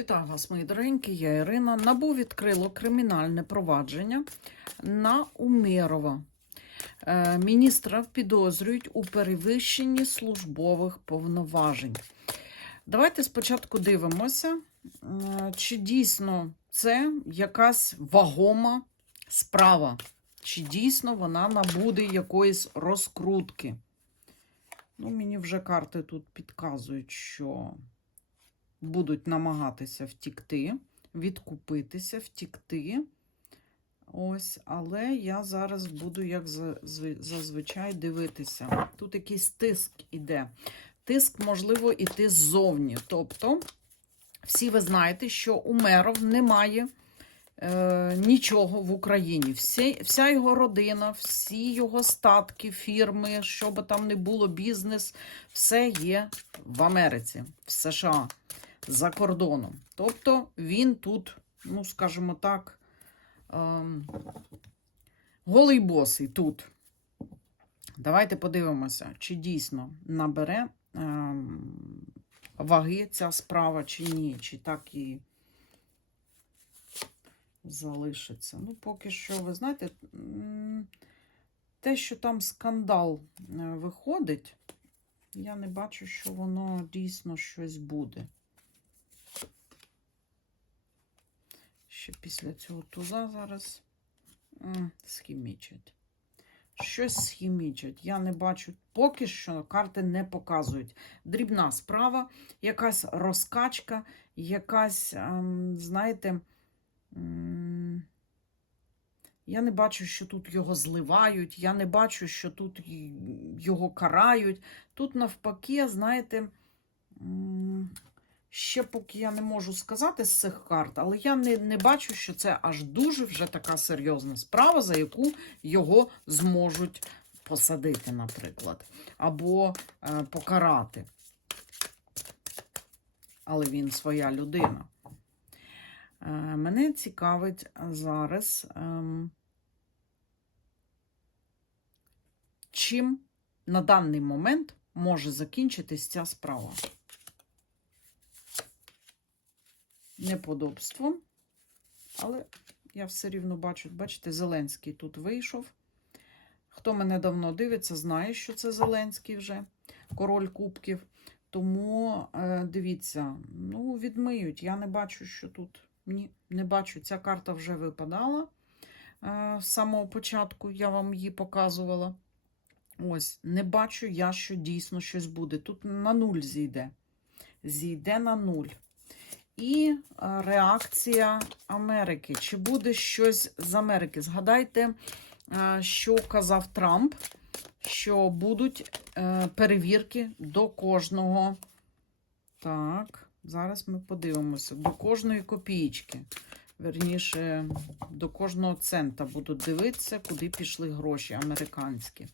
Вітаю вас, мої дорогенькі, я Ірина. Набу відкрило кримінальне провадження на Умєрова. Е, Міністра підозрюють у перевищенні службових повноважень. Давайте спочатку дивимося, е, чи дійсно це якась вагома справа, чи дійсно вона набуде якоїсь розкрутки. Ну, мені вже карти тут підказують, що будуть намагатися втікти, відкупитися, втікти. Ось, але я зараз буду, як зазвичай, дивитися. Тут якийсь тиск іде. Тиск, можливо, іти ззовні. Тобто, всі ви знаєте, що у меров немає е, нічого в Україні. Всі, вся його родина, всі його статки, фірми, що би там не було, бізнес, все є в Америці, в США за кордоном. Тобто він тут, ну, скажімо так, ем, голий босий тут. Давайте подивимося, чи дійсно набере ем, ваги ця справа, чи ні, чи так і залишиться. Ну, поки що, ви знаєте, те, що там скандал е, виходить, я не бачу, що воно дійсно щось буде. Ще після цього туза зараз схімічать. Щось схімічать. Я не бачу, поки що карти не показують. Дрібна справа, якась розкачка, якась, ем, знаєте, я не бачу, що тут його зливають, я не бачу, що тут його карають. Тут, навпаки, знаєте, ще поки я не можу сказати з цих карт, але я не, не бачу, що це аж дуже вже така серйозна справа, за яку його зможуть посадити, наприклад, або е, покарати. Але він своя людина. Е, мене цікавить зараз, ем, чим на даний момент може закінчитись ця справа. Неподобством. Але я все рівно бачу, бачите, Зеленський тут вийшов. Хто мене давно дивиться, знає, що це Зеленський вже, король кубків. Тому е, дивіться, ну, відмиють. Я не бачу, що тут. Ні, не бачу. Ця карта вже випадала е, з самого початку, я вам її показувала. Ось, не бачу я, що дійсно щось буде. Тут на нуль зійде. Зійде на нуль. І е, реакція Америки. Чи буде щось з Америки? Згадайте, е, що казав Трамп, що будуть е, перевірки до кожного. Так, зараз ми подивимося. До кожної копієчки. Верніше, до кожного цента будуть дивитися, куди пішли гроші американські.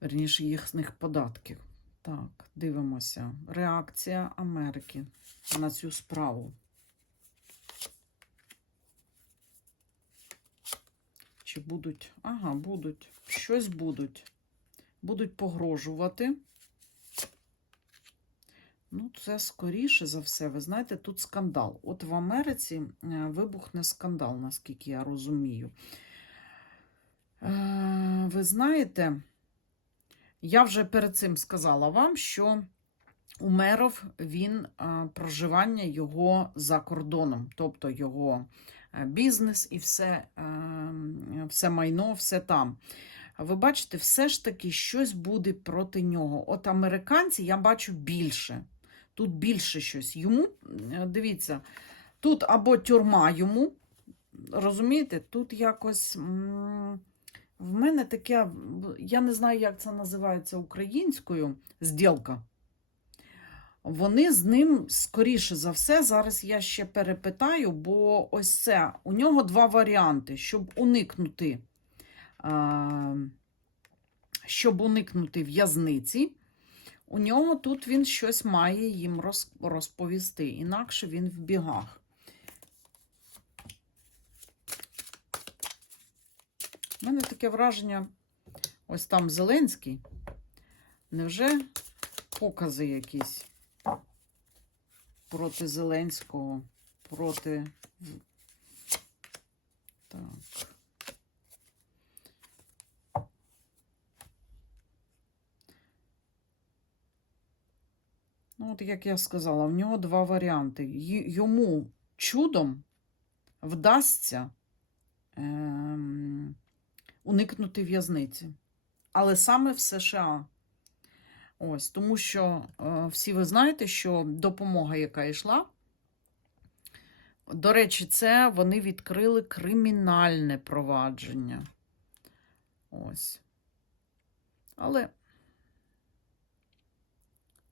Верніше, їхніх податків. Так, дивимося. Реакція Америки на цю справу. Чи будуть? Ага, будуть. Щось будуть. Будуть погрожувати. Ну, це скоріше за все, ви знаєте, тут скандал. От в Америці е, вибухне скандал, наскільки я розумію. Е, Ви знаєте, я вже перед цим сказала вам, що у меров він е, проживання його за кордоном, тобто його е, бізнес і все, е, все майно, все там. Ви бачите, все ж таки щось буде проти нього. От американці я бачу більше. Тут більше щось. Йому, дивіться, тут або тюрма йому, розумієте, тут якось. В мене таке, я не знаю, як це називається українською, зділка. Вони з ним, скоріше за все, зараз я ще перепитаю, бо ось це, у нього два варіанти, щоб уникнути, е, щоб уникнути в'язниці. У нього тут він щось має їм розповісти, інакше він в бігах. У мене таке враження, ось там Зеленський. Невже покази якісь? проти Зеленського, проти. Так. Ну, от як я сказала, в нього два варіанти. Йому чудом вдасться ем, уникнути в'язниці. Але саме в США. Ось, тому що е, всі ви знаєте, що допомога, яка йшла, до речі, це вони відкрили кримінальне провадження. Ось. Але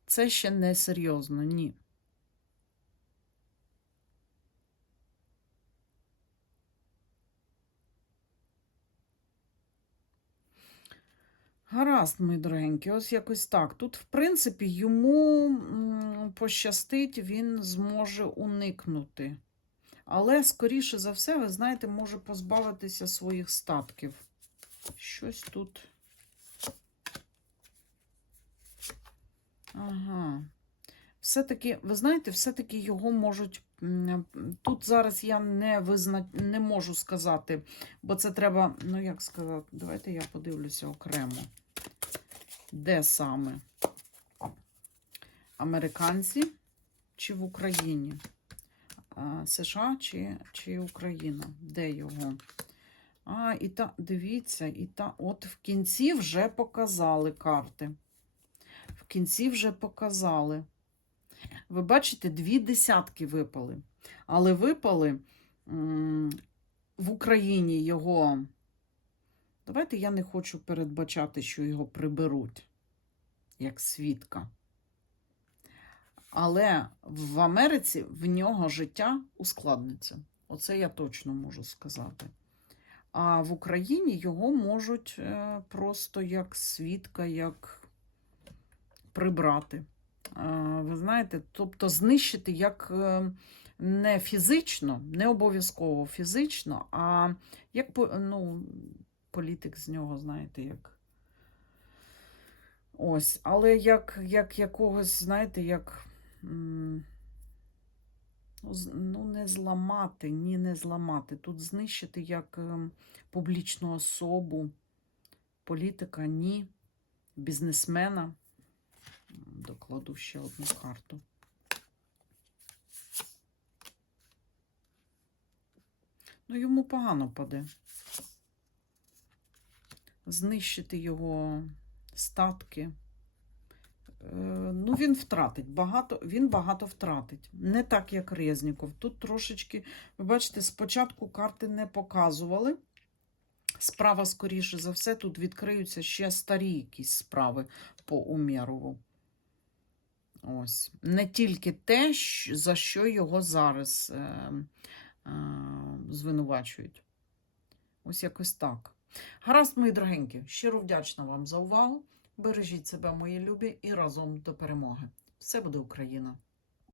це ще не серйозно, ні. Гаразд, мої дорогенькі, ось якось так. Тут, в принципі, йому пощастить, він зможе уникнути. Але, скоріше за все, ви знаєте, може позбавитися своїх статків. Щось тут. Ага. Все-таки, ви знаєте, все-таки його можуть. Тут зараз я не визна... не можу сказати, бо це треба, ну як сказати, давайте я подивлюся окремо. Де саме? Американці чи в Україні? США чи, чи Україна? Де його? А, і та, дивіться, і та, от в кінці вже показали карти. В кінці вже показали. Ви бачите, дві десятки випали. Але випали в Україні його. Давайте я не хочу передбачати, що його приберуть як свідка. Але в Америці в нього життя ускладниться. Оце я точно можу сказати. А в Україні його можуть е, просто як свідка, як прибрати. Е, Ви знаєте, тобто знищити як е, не фізично, не обов'язково фізично, а як ну, політик з нього, знаєте, як. Ось, але як, як якогось, знаєте, як. ну, Ну, не зламати, ні, не зламати. Тут знищити як ем, публічну особу, політика, ні, бізнесмена. Докладу ще одну карту. Ну, йому погано паде. Знищити його статки. Е, Ну, він втратить багато, він багато втратить. Не так, як Резніков. Тут трошечки, ви бачите, спочатку карти не показували. Справа, скоріше за все, тут відкриються ще старі якісь справи по Умєрову. Ось. Не тільки те, за що його зараз е, е, звинувачують. Ось якось так. Гаразд, мої дорогенькі, щиро вдячна вам за увагу. Бережіть себе, мої любі, і разом до перемоги. Все буде Україна!